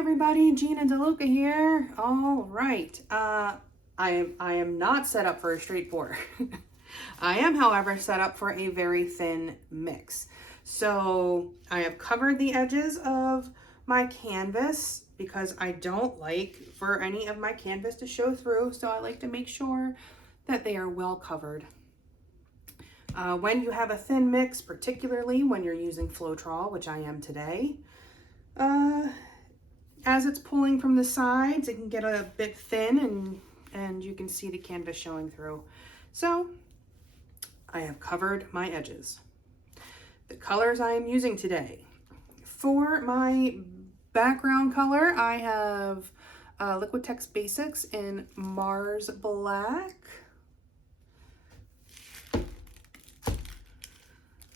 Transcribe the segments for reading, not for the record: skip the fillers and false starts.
everybody, Gina DeLuca here. All right, I am not set up for a straight pour. I am, however, set up for a very thin mix. So I have covered the edges of my canvas because I don't like for any of my canvas to show through. So I like to make sure that they are well covered. When you have a thin mix, particularly when you're using Floetrol, which I am today, as it's pulling from the sides, it can get a bit thin and you can see the canvas showing through. So I have covered my edges. The colors I am using today. For my background color, I have Liquitex Basics in Mars Black.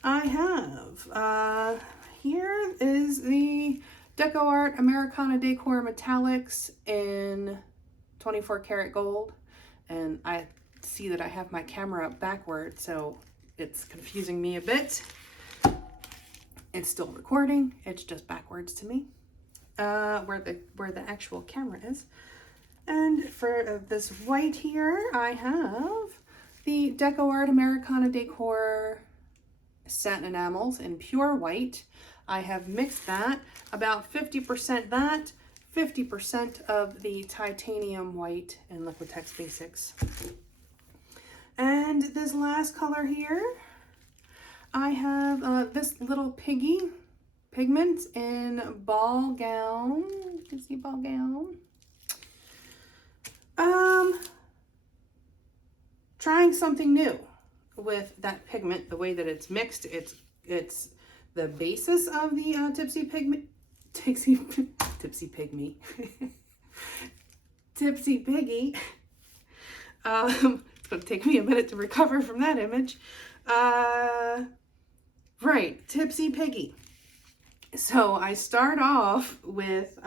I have, here is the DecoArt Americana Decor Metallics in 24 karat gold. And I see that I have my camera up backward, so it's confusing me a bit. It's still recording, it's just backwards to me, where the actual camera is. And for this white here, I have the DecoArt Americana Decor Satin Enamels in pure white. I have mixed that, about 50% that, 50% of the titanium white in Liquitex Basics. And this last color here, I have this little Piggy pigment in Ball Gown. You can see Ball Gown. Trying something new with that pigment, the way that it's mixed. It's the basis of the Tipsy Piggy. It's going to take me a minute to recover from that image. Right, Tipsy Piggy. So I start off with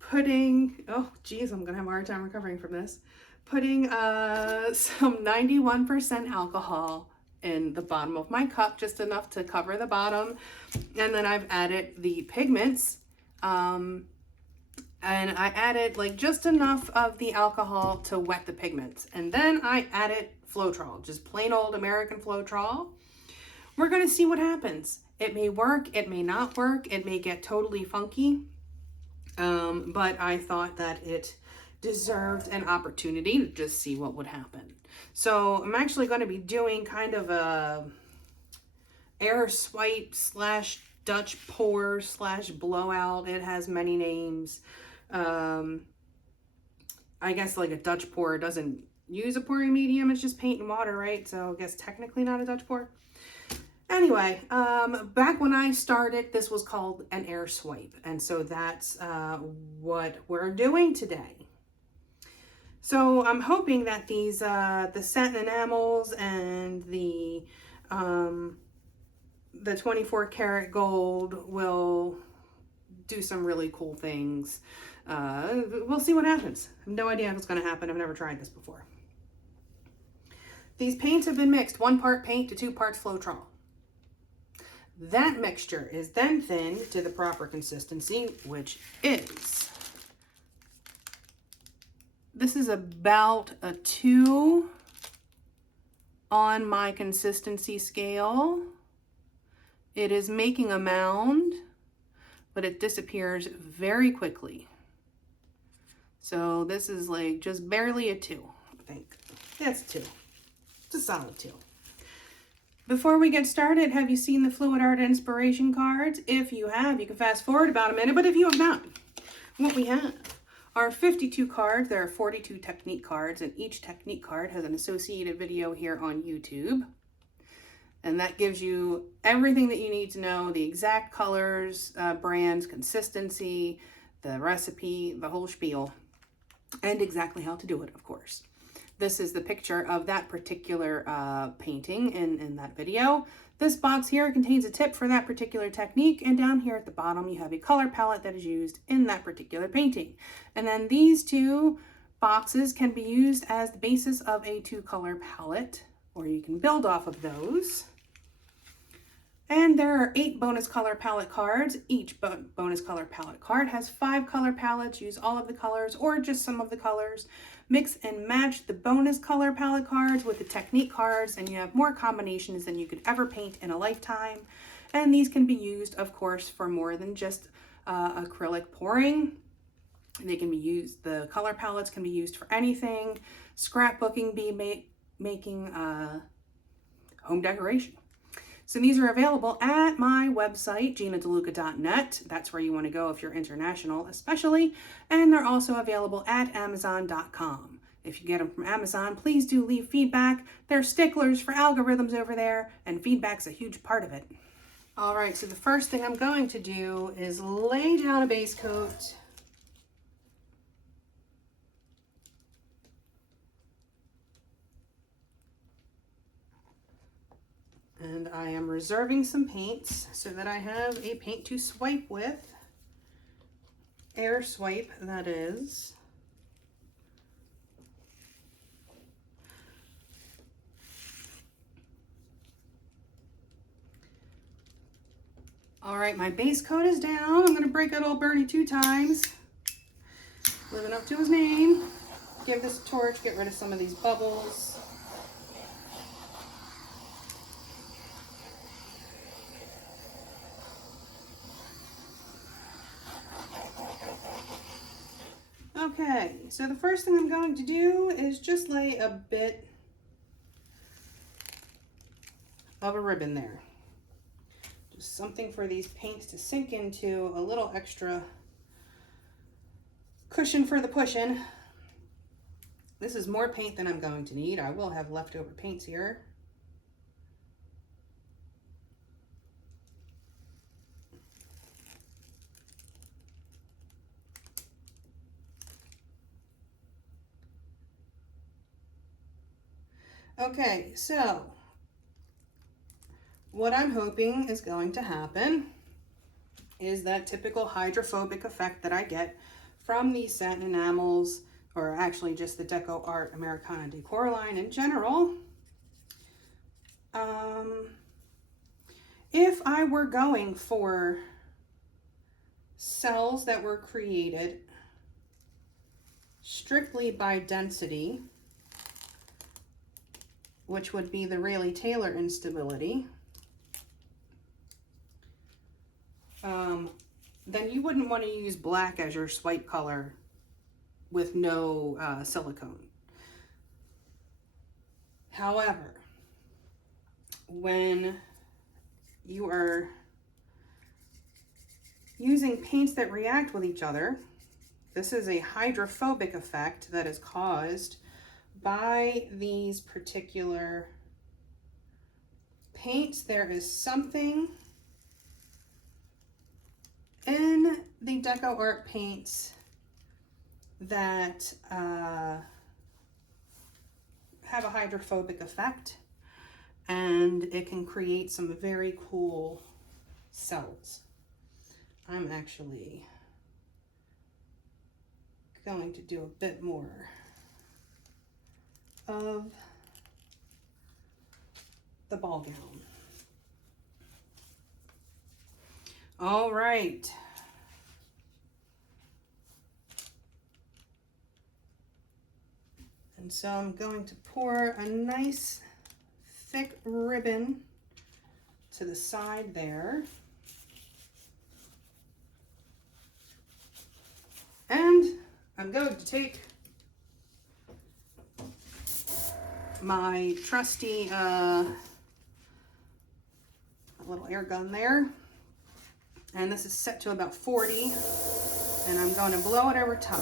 putting, oh geez, I'm going to have a hard time recovering from this. Putting some 91% alcohol in the bottom of my cup, just enough to cover the bottom. And then I've added the pigments. And I added like just enough of the alcohol to wet the pigments. And then I added Floetrol, just plain old American Floetrol. We're gonna see what happens. It may work, it may not work, it may get totally funky. But I thought that it deserved an opportunity to just see what would happen. So I'm actually going to be doing kind of a air swipe slash Dutch pour slash blowout. It has many names. I guess like a Dutch pour doesn't use a pouring medium, it's just paint and water, right? So I guess technically not a Dutch pour. Anyway, back when I started, this was called an air swipe. And so that's what we're doing today. So I'm hoping that these, the satin enamels and the 24 karat gold will do some really cool things. We'll see what happens. I have no idea what's going to happen. I've never tried this before. These paints have been mixed 1 part paint to 2 parts Floetrol. That mixture is then thinned to the proper consistency, which is, this is about a 2 on my consistency scale. It is making a mound, but it disappears very quickly. So this is like just barely a 2, I think. That's 2. It's a solid 2. Before we get started, have you seen the Fluid Art Inspiration cards? If you have, you can fast forward about a minute, but if you have not, what we have are 52 cards. There are 42 technique cards, and each technique card has an associated video here on YouTube. And that gives you everything that you need to know, the exact colors, brands, consistency, the recipe, the whole spiel, and exactly how to do it, of course. This is the picture of that particular painting in that video. This box here contains a tip for that particular technique, and down here at the bottom you have a color palette that is used in that particular painting. And then these 2 boxes can be used as the basis of a 2-color palette, or you can build off of those. And there are 8 bonus color palette cards. Each bonus color palette card has 5 color palettes. Use all of the colors or just some of the colors. Mix and match the bonus color palette cards with the technique cards, and you have more combinations than you could ever paint in a lifetime. And these can be used, of course, for more than just acrylic pouring. They can be used, the color palettes can be used for anything, scrapbooking, making, home decoration. So these are available at my website, ginadeluca.net. That's where you want to go if you're international, especially. And they're also available at amazon.com. If you get them from Amazon, please do leave feedback. They're sticklers for algorithms over there, and feedback's a huge part of it. All right, so the first thing I'm going to do is lay down a base coat. And I am reserving some paints so that I have a paint to swipe with. Air swipe, that is. All right, my base coat is down. I'm gonna break out old Bernie 2 times. Living up to his name. Give this a torch, get rid of some of these bubbles. Okay, so the first thing I'm going to do is just lay a bit of a ribbon there. Just something for these paints to sink into, a little extra cushion for the pushing. This is more paint than I'm going to need. I will have leftover paints here. Okay, so what I'm hoping is going to happen is that typical hydrophobic effect that I get from these satin enamels, or actually just the DecoArt Americana Decor line in general. If I were going for cells that were created strictly by density, which would be the Rayleigh-Taylor instability, then you wouldn't want to use black as your swipe color with no silicone. However, when you are using paints that react with each other, this is a hydrophobic effect that is caused by these particular paints. There is something in the DecoArt paints that have a hydrophobic effect, and it can create some very cool cells. I'm actually going to do a bit more of the ball gown. All right. And so I'm going to pour a nice thick ribbon to the side there. And I'm going to take my trusty little air gun there, and this is set to about 40, and I'm going to blow it over top.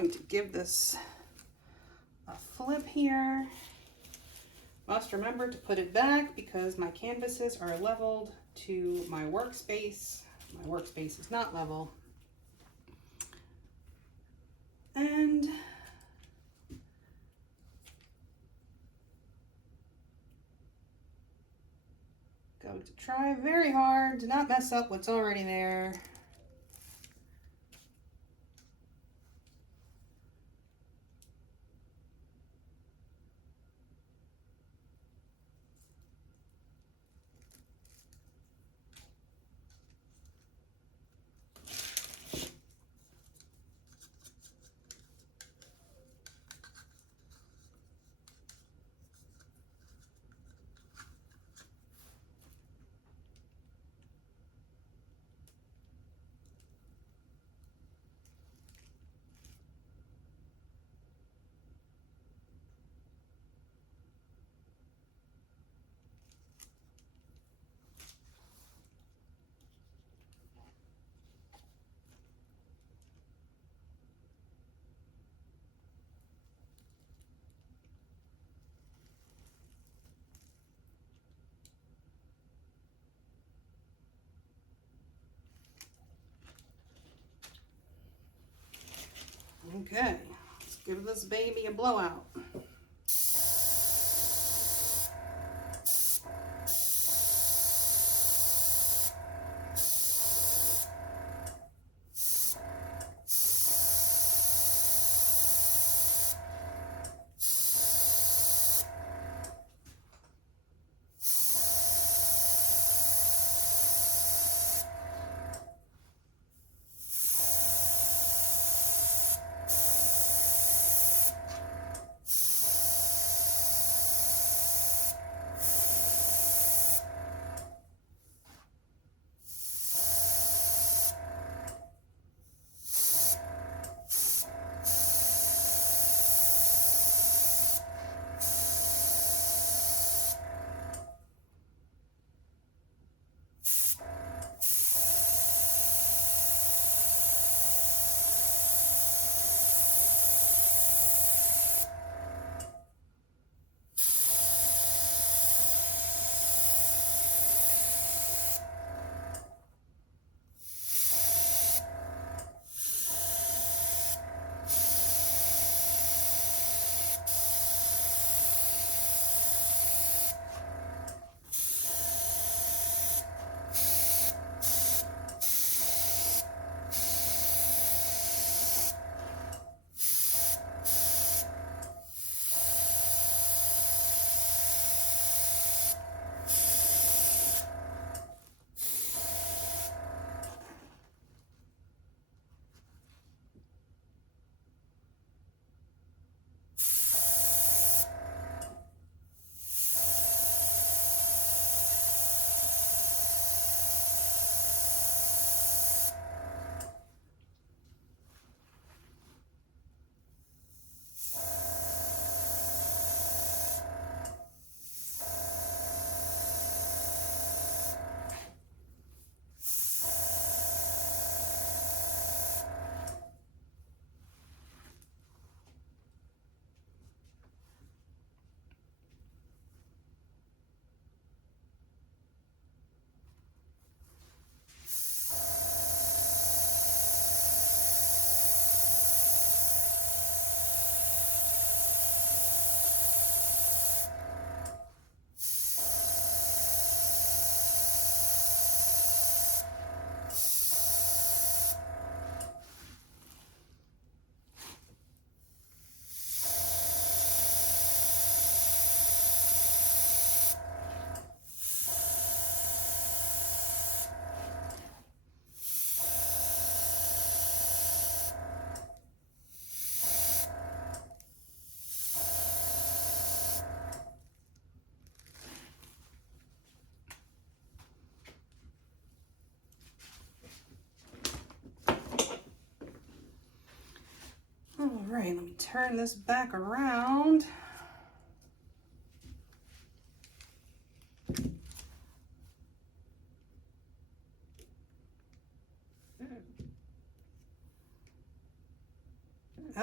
going to give this a flip here. Must remember to put it back because my canvases are leveled to my workspace. My workspace is not level. And going to try very hard to not mess up what's already there. Okay, let's give this baby a blowout. All right, let me turn this back around.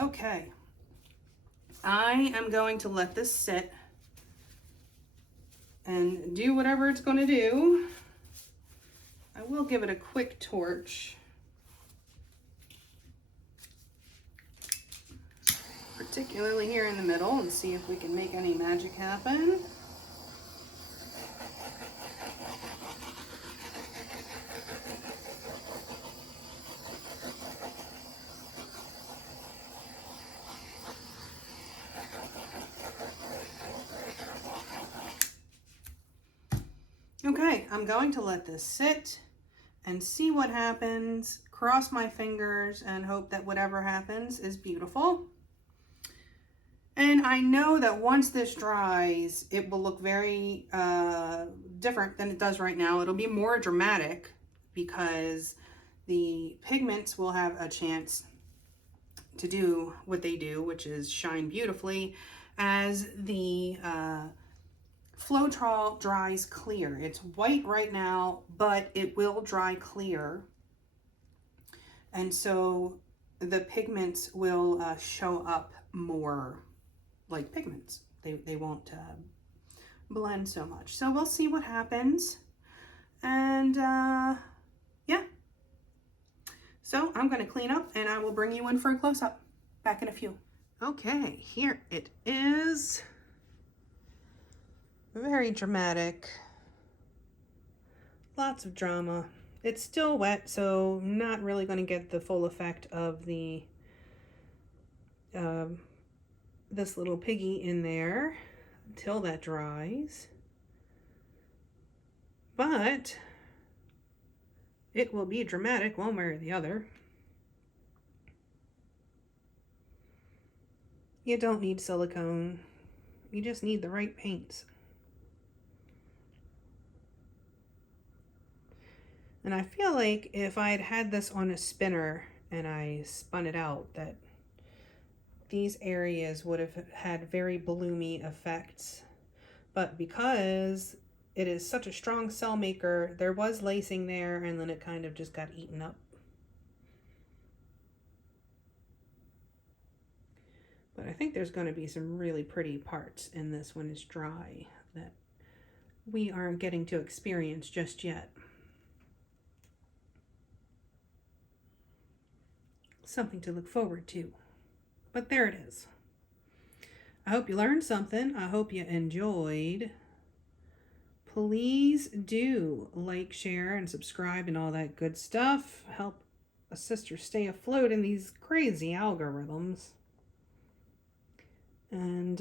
Okay. I am going to let this sit and do whatever it's going to do. I will give it a quick torch, particularly here in the middle, and see if we can make any magic happen. Okay, I'm going to let this sit and see what happens, cross my fingers, and hope that whatever happens is beautiful. And I know that once this dries, it will look very different than it does right now. It'll be more dramatic because the pigments will have a chance to do what they do, which is shine beautifully as the Floetrol dries clear. It's white right now, but it will dry clear. And so the pigments will show up more like pigments. They won't blend so much. So we'll see what happens. And yeah. So I'm going to clean up and I will bring you in for a close-up. Back in a few. Okay, here it is. Very dramatic. Lots of drama. It's still wet, so not really going to get the full effect of the this little piggy in there until that dries. But it will be dramatic one way or the other. You don't need silicone. You just need the right paints. And I feel like if I had had this on a spinner and I spun it out, that these areas would have had very bloomy effects. But because it is such a strong cell maker, there was lacing there and then it kind of just got eaten up. But I think there's going to be some really pretty parts in this when it's dry that we aren't getting to experience just yet. Something to look forward to. But there it is. I hope you learned something. I hope you enjoyed. Please do like, share, and subscribe and all that good stuff. Help a sister stay afloat in these crazy algorithms. And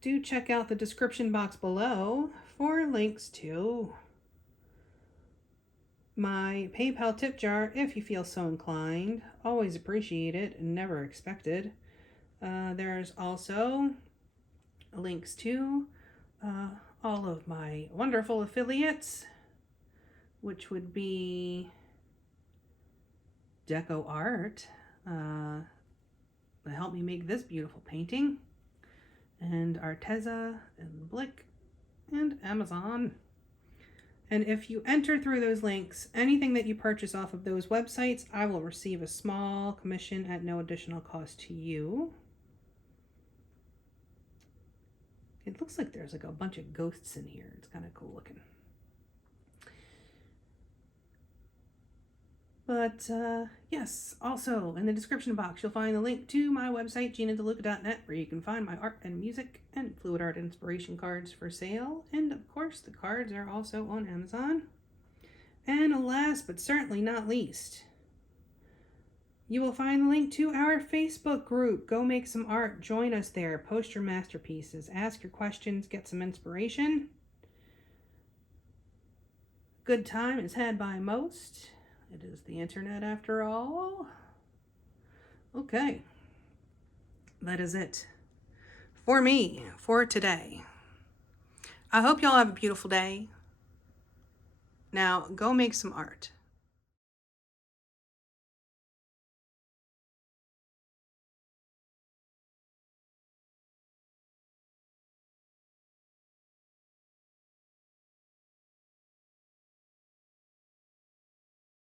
do check out the description box below for links to my PayPal tip jar if you feel so inclined. Always appreciate it, never expected. There's also links to all of my wonderful affiliates, which would be DecoArt, that helped me make this beautiful painting, and Arteza, and Blick, and Amazon. And if you enter through those links, anything that you purchase off of those websites, I will receive a small commission at no additional cost to you. It looks like there's like a bunch of ghosts in here. It's kind of cool looking. But yes, also in the description box, you'll find the link to my website, GinaDeLuca.net, where you can find my art and music and fluid art inspiration cards for sale. And of course, the cards are also on Amazon. And last but certainly not least, you will find the link to our Facebook group. Go make some art, join us there, post your masterpieces, ask your questions, get some inspiration. Good time is had by most. It is the internet after all. Okay, that is it for me for today. I hope y'all have a beautiful day. Now go make some art.